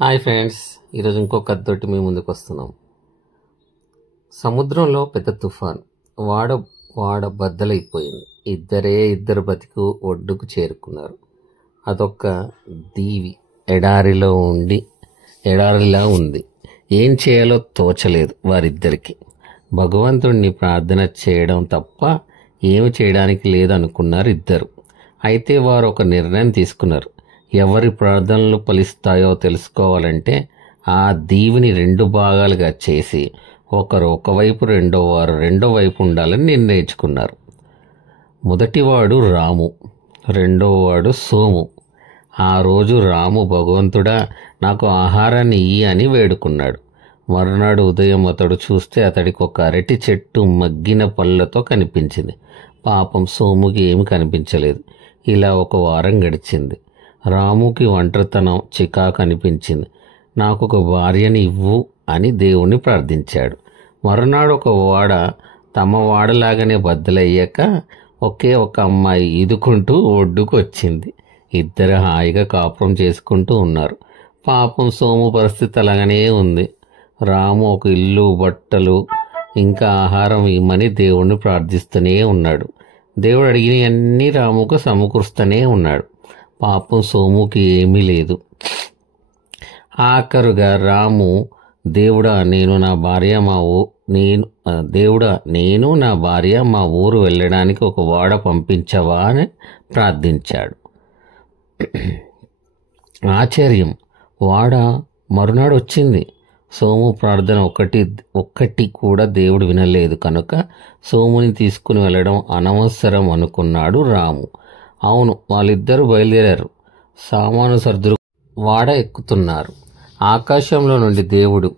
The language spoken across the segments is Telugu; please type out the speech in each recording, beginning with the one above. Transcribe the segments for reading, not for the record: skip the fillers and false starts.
హాయ్ ఫ్రెండ్స్, ఈరోజు ఇంకో కథతోటి మేము ముందుకు వస్తున్నాం. సముద్రంలో పెద్ద తుఫాన్. వాడ వాడ బద్దలైపోయింది. ఇద్దరు బతికు ఒడ్డుకు చేరుకున్నారు. అదొక దీవి ఎడారిలా ఉంది. ఏం చేయాలో తోచలేదు వారిద్దరికి. భగవంతుడిని ప్రార్థన చేయడం తప్ప ఏమి చేయడానికి లేదనుకున్నారు ఇద్దరు. అయితే వారు ఒక నిర్ణయం తీసుకున్నారు. ఎవరి ప్రార్థనలు ఫలిస్తాయో తెలుసుకోవాలంటే ఆ దీవిని 2 భాగాలుగా చేసి ఒకరు ఒకవైపు రెండో వైపు ఉండాలని నిర్ణయించుకున్నారు. మొదటివాడు రాము, రెండోవాడు సోము. ఆ రోజు రాము, భగవంతుడా నాకు ఆహారాన్ని ఇయ్యి అని వేడుకున్నాడు. మరునాడు ఉదయం అతడు చూస్తే అతడికి ఒక అరటి చెట్టు మగ్గిన పళ్ళతో కనిపించింది. పాపం సోముకి ఏమి కనిపించలేదు. ఇలా ఒక వారం గడిచింది. రాముకి ఒంటరితనం చికాకు అనిపించింది. నాకు ఒక భార్యని ఇవ్వు అని దేవుణ్ణి ప్రార్థించాడు. మరునాడు ఒక వాడ తమ వాడలాగానే బద్దలయ్యాక ఒకే ఒక అమ్మాయి ఈదుకుంటూ ఒడ్డుకు వచ్చింది. ఇద్దరు హాయిగా కాపురం చేసుకుంటూ ఉన్నారు. పాపం సోము పరిస్థితి అలాగనే ఉంది. రాము ఒక ఇల్లు, బట్టలు, ఇంకా ఆహారం ఇమ్మని దేవుణ్ణి ప్రార్థిస్తూనే ఉన్నాడు. దేవుడు అడిగినవన్నీ రాముకు సమకూరుస్తూనే ఉన్నాడు. పాపం సోముకి ఏమీ లేదు. ఆఖరుగా రాము, దేవుడా నేను నా భార్య మా ఊరు వెళ్ళడానికి ఒక వాడ పంపించవా అని ప్రార్థించాడు. ఆశ్చర్యం, వాడ మరునాడు వచ్చింది. సోము ప్రార్థన ఒక్కటి కూడా దేవుడు వినలేదు కనుక సోముని తీసుకుని వెళ్ళడం అనవసరం అనుకున్నాడు రాము. అవును, వాళ్ళిద్దరూ బయలుదేరారు. సామాను సర్దులు వాడ ఎక్కుతున్నారు. ఆకాశంలో నుండి దేవుడు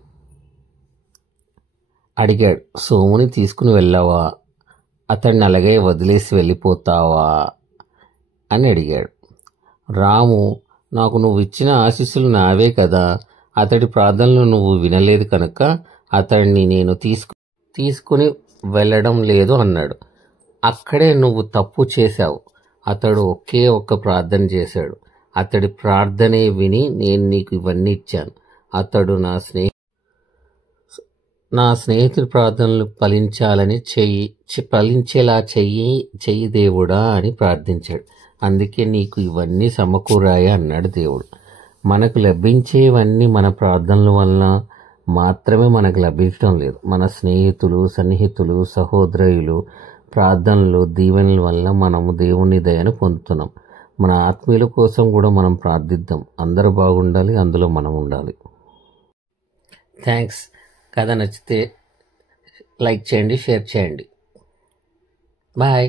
అడిగాడు, సోముని తీసుకుని వెళ్ళావా? అతన్ని అలాగే వదిలేసి వెళ్ళిపోతావా అని అడిగాడు. రాము, నాకు నువ్వు ఇచ్చిన ఆశీస్సులు నావే కదా, అతడి ప్రార్థనలు నువ్వు వినలేదు కనుక అతడిని నేను తీసుకుని వెళ్ళడం లేదు అన్నాడు. అక్కడే నువ్వు తప్పు చేశావు. అతడు ఒకే ఒక్క ప్రార్థన చేశాడు. అతడి ప్రార్థనే విని నేను నీకు ఇవన్నీ ఇచ్చాను. అతడు నా స్నేహితుడి ప్రార్థనలు ఫలించేలా చెయ్యి దేవుడా అని ప్రార్థించాడు. అందుకే నీకు ఇవన్నీ సమకూరాయి అన్నాడు దేవుడు. మనకు లభించేవన్నీ మన ప్రార్థనల వలన మాత్రమే మనకు లభించడం లేదు. మన స్నేహితులు, సన్నిహితులు, సహోదరులు ప్రార్థనలు, దీవెనల వల్ల మనము దేవుని దయను పొందుతున్నాం. మన ఆత్మీయుల కోసం కూడా మనం ప్రార్థిద్దాం. అందరూ బాగుండాలి, అందులో మనం ఉండాలి. థ్యాంక్స్. కథ నచ్చితే లైక్ చేయండి, షేర్ చేయండి. బాయ్.